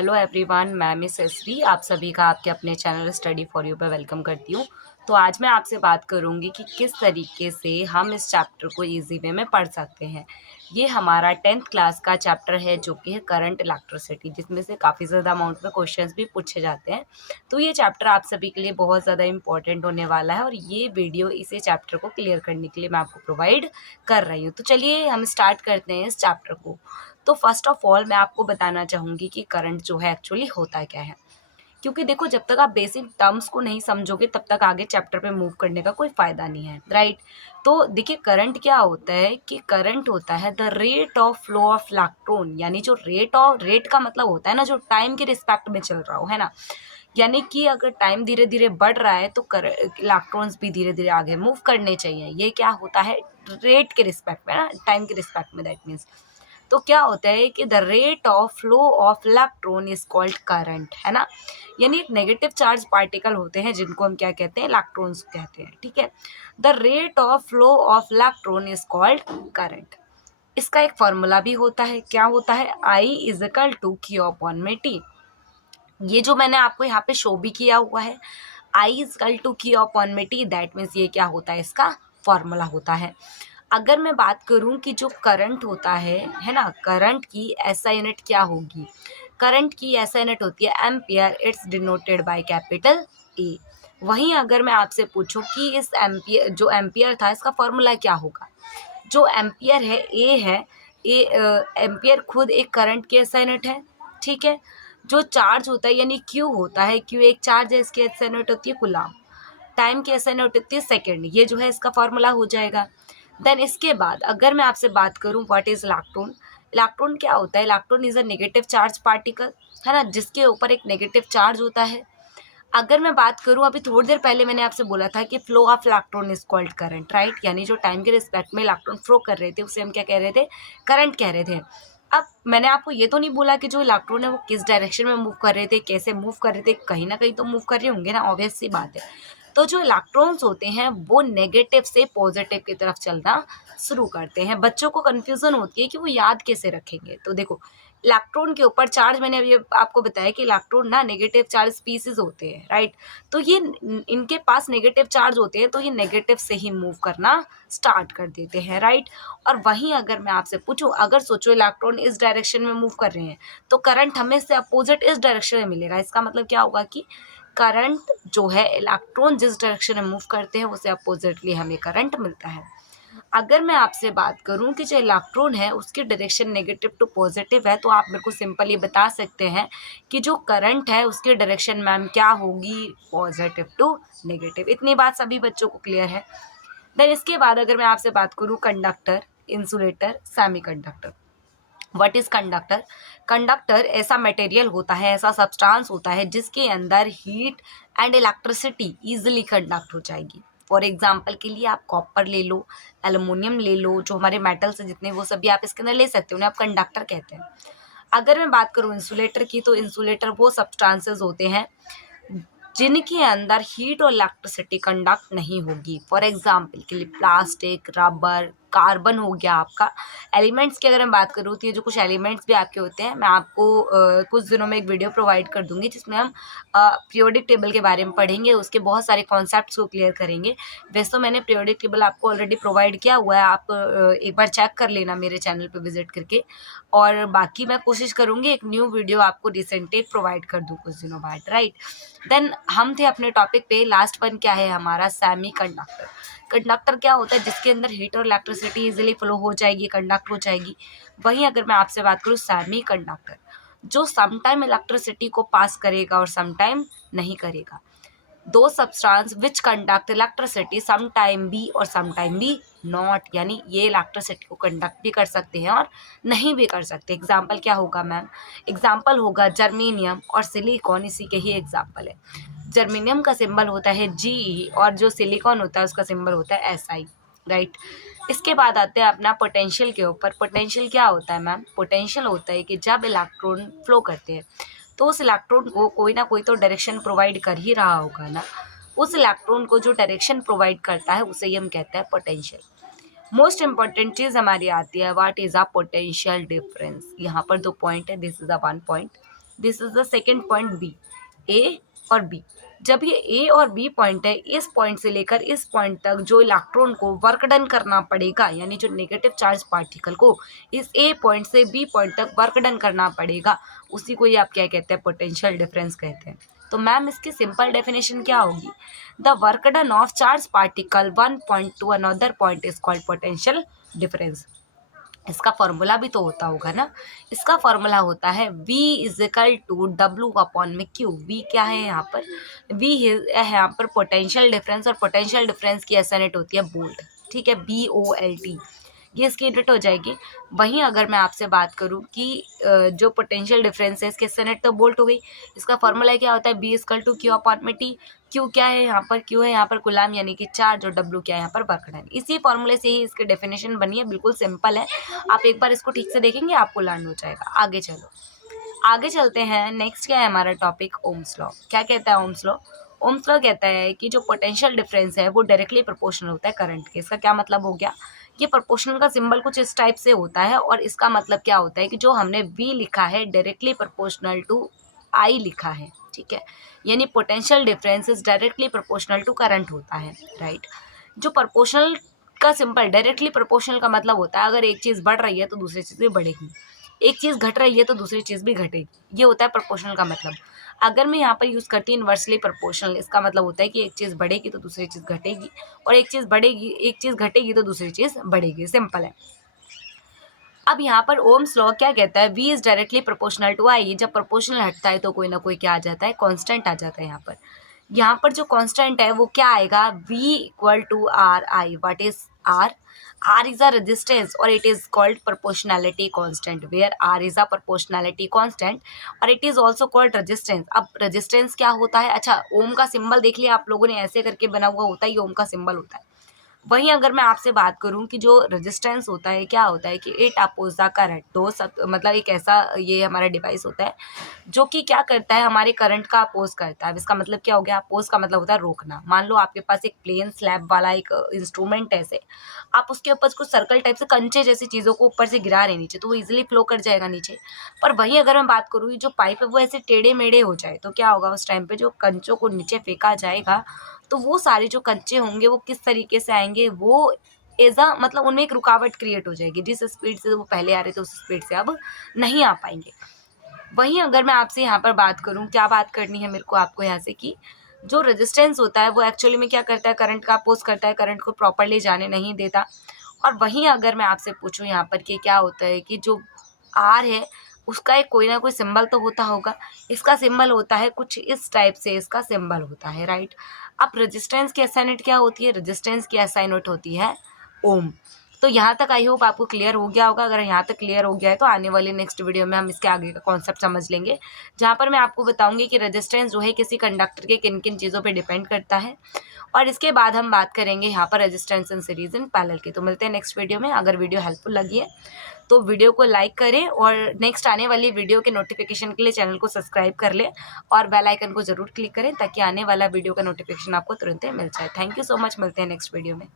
Hello everyone, मैं miss SV आप सभी का आपके अपने चैनल स्टडी फॉर यू पे वेलकम करती हूँ। तो आज मैं आपसे बात करूँगी कि किस तरीके से हम इस चैप्टर को इजी वे में पढ़ सकते हैं। ये हमारा 10th क्लास का चैप्टर है जो कि है करंट इलेक्ट्रिसिटी, जिसमें से काफ़ी ज़्यादा अमाउंट में क्वेश्चंस भी पूछे जाते हैं। तो ये चैप्टर आप सभी के लिए बहुत ज़्यादा इंपॉर्टेंट होने वाला है और ये वीडियो इसी चैप्टर को क्लियर करने के लिए मैं आपको प्रोवाइड कर रही हूँ। तो चलिए हम स्टार्ट करते हैं इस चैप्टर को। तो फर्स्ट ऑफ ऑल मैं आपको बताना चाहूँगी कि करंट जो है एक्चुअली होता क्या है, क्योंकि देखो जब तक आप बेसिक टर्म्स को नहीं समझोगे तब तक आगे चैप्टर पे मूव करने का कोई फ़ायदा नहीं है, राइट। तो देखिए करंट क्या होता है कि करंट होता है the rate of flow of electron, यानी जो रेट का मतलब होता है ना, जो टाइम के रिस्पेक्ट में चल रहा हो, है ना। यानी कि अगर टाइम धीरे धीरे बढ़ रहा है तो इलेक्ट्रॉन्स भी धीरे धीरे आगे मूव करने चाहिए। ये क्या होता है, रेट के रिस्पेक्ट में ना, टाइम के रिस्पेक्ट में, दैट मीन्स। तो क्या होता है कि the rate of flow of electron is called current, है ना। यानी एक नेगेटिव चार्ज पार्टिकल होते हैं जिनको हम क्या कहते हैं, इलेक्ट्रॉन्स कहते हैं, ठीक है। The rate of flow of electron is called current. इसका एक फॉर्मूला भी होता है, क्या होता है, I is equal to Q upon में टी। ये जो मैंने आपको यहाँ पे शो भी किया हुआ है, I is equal to Q upon में टी, दैट मीन्स ये क्या होता है, इसका फॉर्मूला होता है। अगर मैं बात करूं कि जो करंट होता है ना, करंट की ऐसा यूनिट क्या होगी, करंट की ऐसा यूनिट होती है ampere, it's denoted by capital A. वहीं अगर मैं आपसे पूछूं कि इस एम्पियर, जो एम्पियर था, इसका फॉर्मूला क्या होगा। जो एम्पियर है, ए है, ए एम्पियर खुद एक करंट की ऐसा यूनिट है, ठीक है। जो चार्ज होता है यानी क्यू होता है, क्यू एक चार्ज है, इसकी ऐसा यूनिट होती है कूलम। टाइम की ऐसा यूनिट होती है सेकेंड, ये जो है इसका फॉर्मूला हो जाएगा। देन इसके बाद अगर मैं आपसे बात करूं व्हाट इज इलेक्ट्रॉन, इलेक्ट्रॉन क्या होता है, electron is a negative charge particle, है ना, जिसके ऊपर एक नेगेटिव चार्ज होता है। अगर मैं बात करूं, अभी थोड़ी देर पहले मैंने आपसे बोला था कि flow of electron is called current, right. यानी जो टाइम के रिस्पेक्ट में इलेक्ट्रॉन फ्लो कर रहे थे उसे हम क्या कह रहे थे, करंट कह रहे थे। अब मैंने आपको ये तो नहीं बोला कि जो इलेक्ट्रॉन है वो किस डायरेक्शन में मूव कर रहे थे, कैसे मूव कर रहे थे, कहीं ना कहीं तो मूव कर रहे होंगे ना, ऑब्वियस सी बात है। तो जो इलेक्ट्रॉन्स होते हैं वो नेगेटिव से पॉजिटिव की तरफ चलना शुरू करते हैं। बच्चों को कन्फ्यूजन होती है कि वो याद कैसे रखेंगे। तो देखो इलेक्ट्रॉन के ऊपर चार्ज, मैंने अभी आपको बताया कि इलेक्ट्रॉन ना नेगेटिव चार्ज स्पीसीज होते हैं, राइट। तो ये इनके पास नेगेटिव चार्ज होते हैं, तो ये नेगेटिव से ही मूव करना स्टार्ट कर देते हैं, राइट। और वहीं अगर मैं आपसे पूछूं, अगर सोचो इलेक्ट्रॉन इस डायरेक्शन में मूव कर रहे हैं तो करंट हमें से अपोजिट इस डायरेक्शन में मिलेगा। इसका मतलब क्या होगा कि करंट जो है, इलेक्ट्रॉन जिस डायरेक्शन में मूव करते हैं उसे अपोजिटली हमें करंट मिलता है। अगर मैं आपसे बात करूं कि जो इलेक्ट्रॉन है उसकी डायरेक्शन नेगेटिव टू पॉजिटिव है, तो आप मेरे को सिंपली बता सकते हैं कि जो करंट है उसकी डायरेक्शन मैम क्या होगी, पॉजिटिव टू नेगेटिव। इतनी बात सभी बच्चों को क्लियर है। देन इसके बाद अगर मैं आपसे बात करूं conductor, insulator, semiconductor. What is conductor, conductor ऐसा मटेरियल होता है, ऐसा सब्सटेंस होता है जिसके अंदर heat and electricity easily conduct हो जाएगी। फॉर एग्जाम्पल के लिए आप कॉपर ले लो, एल्युमिनियम ले लो, जो हमारे मेटल्स हैं जितने, वो सभी आप इसके अंदर ले सकते हो, उन्हें आप कंडक्टर कहते हैं। अगर मैं बात करूँ इंसुलेटर की, तो इंसुलेटर वो सब्सटेंसेस होते हैं जिनके अंदर हीट और इलेक्ट्रिसिटी कंडक्ट नहीं होगी। फॉर एग्जाम्पल के लिए प्लास्टिक, रबर, कार्बन हो गया आपका। एलिमेंट्स की अगर मैं बात करूँ तो ये जो कुछ एलिमेंट्स भी आपके होते हैं, मैं आपको कुछ दिनों में एक वीडियो प्रोवाइड कर दूंगी जिसमें हम पीरियोडिक टेबल के बारे में पढ़ेंगे, उसके बहुत सारे कॉन्सेप्ट्स को क्लियर करेंगे। वैसे तो मैंने पीरियोडिक टेबल आपको ऑलरेडी प्रोवाइड किया हुआ है, आप एक बार चेक कर लेना मेरे चैनल पर विजिट करके। और बाकी मैं कोशिश करूँगी एक न्यू वीडियो आपको रिसेंटली प्रोवाइड कर दूँ कुछ दिनों बाद, राइट। देन हम थे अपने टॉपिक पे, लास्ट वन क्या है हमारा, सेमी कंडक्टर। कंडक्टर क्या होता है, जिसके अंदर हीट और इलेक्ट्रिसिटी इजीली फ्लो हो जाएगी, कंडक्ट हो जाएगी। वहीं अगर मैं आपसे बात करूँ सेमी कंडक्टर, जो समटाइम इलेक्ट्रिसिटी को पास करेगा और समटाइम नहीं करेगा। दो substance which conduct electricity some time be और सम टाइम बी नॉट, यानी ये इलेक्ट्रिसिटी को कंडक्ट भी कर सकते हैं और नहीं भी कर सकते। एग्जाम्पल क्या होगा मैम, एग्जाम्पल होगा जर्मेनियम और सिलिकॉन, इसी के ही एग्जाम्पल है। जर्मेनियम का सिंबल होता है जी और जो सिलिकॉन होता है उसका सिंबल होता है SI, राइट। इसके बाद आते हैं अपना पोटेंशियल के ऊपर। पोटेंशियल क्या होता है मैम, पोटेंशियल होता है कि जब इलेक्ट्रॉन फ्लो करते हैं तो उस इलेक्ट्रॉन को कोई ना कोई तो डायरेक्शन प्रोवाइड कर ही रहा होगा ना। उस इलेक्ट्रॉन को जो डायरेक्शन प्रोवाइड करता है उसे ही हम कहते हैं पोटेंशियल। मोस्ट इंपॉर्टेंट चीज़ हमारी आती है, what is a potential difference. यहाँ पर 2 पॉइंट है, this is a 1 point. This is the second point B, A और बी। जब ये ए और बी पॉइंट है, इस पॉइंट से लेकर इस पॉइंट तक जो इलेक्ट्रॉन को वर्क डन करना पड़ेगा, यानी जो नेगेटिव चार्ज पार्टिकल को इस ए पॉइंट से बी पॉइंट तक वर्क डन करना पड़ेगा, उसी को ही आप क्या कहते हैं, पोटेंशियल डिफरेंस कहते हैं। तो मैम इसकी सिंपल डेफिनेशन क्या होगी, the work done of charge particle one point two another point is called potential difference. इसका फॉर्मूला भी तो होता होगा ना, इसका फॉर्मूला होता है V is equal to W upon में Q। V क्या है यहाँ पर, V है यहाँ पर पोटेंशियल डिफरेंस, और पोटेंशियल डिफरेंस की एस यूनिट होती है वोल्ट, ठीक है, BOLT, ये इसकी यूनिट हो जाएगी। वहीं अगर मैं आपसे बात करूं कि जो पोटेंशियल डिफरेंस है इसकी एस यूनिट तो वोल्ट हो गई, इसका फॉर्मूला क्या होता है, B is equal to Q upon में T। क्यू क्या है यहाँ पर, क्यू है यहाँ पर गुलाम यानी कि चार्ज, और डब्ल्यू क्या है यहाँ पर वर्क डन। इसी फॉर्मूले से ही इसकी डेफिनेशन बनी है, बिल्कुल सिंपल है, आप एक बार इसको ठीक से देखेंगे आपको लर्न हो जाएगा। आगे चलो, आगे चलते हैं। नेक्स्ट क्या है हमारा टॉपिक, ओम्स लॉ। क्या कहता है ओम्स लॉ, ओम्स लॉ कहता है कि जो पोटेंशियल डिफरेंस है वो डायरेक्टली प्रोपोर्शनल होता है करंट के। इसका क्या मतलब हो गया, ये प्रोपोर्शनल का सिंबल कुछ इस टाइप से होता है, और इसका मतलब क्या होता है कि जो हमने V लिखा है डायरेक्टली प्रोपोर्शनल टू I लिखा है, ठीक है, यानी potential difference is directly proportional to current होता है, राइट। जो प्रोपोर्शनल का सिंपल डायरेक्टली प्रोपोर्शनल का मतलब होता है अगर एक चीज़ बढ़ रही है तो दूसरी चीज़ भी बढ़ेगी, एक चीज़ घट रही है तो दूसरी चीज़ भी घटेगी, ये होता है प्रोपोर्शनल का मतलब। अगर मैं यहाँ पर यूज़ करती हूँ इन्वर्सली प्रोपोर्शनल, इसका मतलब होता है कि एक चीज़ बढ़ेगी तो दूसरी चीज़ घटेगी, और एक चीज़ घटेगी तो दूसरी चीज़ बढ़ेगी, सिंपल है। अब यहाँ पर ओम्स लॉ क्या कहता है, V is directly proportional to I। जब प्रोपोर्शनल हटता है तो कोई ना कोई क्या आ जाता है, कांस्टेंट आ जाता है। यहाँ पर जो कांस्टेंट है वो क्या आएगा, V equal to R I. What is R? R is a resistance और it is called proportionality constant, where R is a proportionality constant और it is also called resistance. अब रेजिस्टेंस क्या होता है, अच्छा ओम का सिंबल देख लिया आप लोगों ने, ऐसे करके बना हुआ होता है, ये ओम का सिंबल होता है। वहीं अगर मैं आपसे बात करूं कि जो रेजिस्टेंस होता है क्या होता है कि इट अपोज द करंट, मतलब एक ऐसा ये हमारा डिवाइस होता है जो कि क्या करता है, हमारे करंट का अपोज करता है। इसका मतलब क्या हो गया, अपोज का मतलब होता है रोकना। मान लो आपके पास एक प्लेन स्लैब वाला एक इंस्ट्रूमेंट है, ऐसे आप उसके ऊपर कुछ सर्कल टाइप से कंचे जैसी चीज़ों को ऊपर से गिरा रहे नीचे, तो वो इजिली फ्लो कर जाएगा नीचे। पर वहीं अगर मैं बात करूँ जो पाइप है वो ऐसे टेढ़े मेढ़े हो जाए तो क्या होगा, उस टाइम पे जो कंचों को नीचे फेंका जाएगा तो वो सारे जो कंचे होंगे वो किस तरीके से आएंगे, वो एज अ मतलब उनमें एक रुकावट क्रिएट हो जाएगी, जिस स्पीड से वो पहले आ रहे थे उस स्पीड से अब नहीं आ पाएंगे। वहीं अगर मैं आपसे यहाँ पर बात करूँ, क्या बात करनी है मेरे को आपको यहाँ से, कि जो रेजिस्टेंस होता है वो एक्चुअली में क्या करता है, करंट का अपोज करता है, करंट को प्रॉपरली जाने नहीं देता। और वहीं अगर मैं आपसे पूछूं यहाँ पर कि क्या होता है कि जो आर है उसका एक कोई ना कोई सिंबल तो होता होगा, इसका सिंबल होता है कुछ इस टाइप से, इसका सिंबल होता है, राइट। अब रेजिस्टेंस की एसआई यूनिट क्या होती है, रेजिस्टेंस की एसआई यूनिट होती है ओम। तो यहाँ तक आई होप आपको क्लियर हो गया होगा। अगर यहाँ तक क्लियर हो गया है तो आने वाली नेक्स्ट वीडियो में हम इसके आगे का कॉन्सेप्ट समझ लेंगे, जहाँ पर मैं आपको बताऊंगी कि रेजिस्टेंस जो है किसी कंडक्टर के किन किन चीज़ों पे डिपेंड करता है। और इसके बाद हम बात करेंगे यहाँ पर resistance in series in parallel की। तो मिलते हैं नेक्स्ट वीडियो में। अगर वीडियो हेल्पफुल लगी है तो वीडियो को लाइक करें, और नेक्स्ट आने वाली वीडियो के नोटिफिकेशन के लिए चैनल को सब्सक्राइब कर लें, और बेल आइकन को ज़रूर क्लिक करें ताकि आने वाला वीडियो का नोटिफिकेशन आपको तुरंत मिल जाए। थैंक यू सो मच, मिलते हैं नेक्स्ट वीडियो में।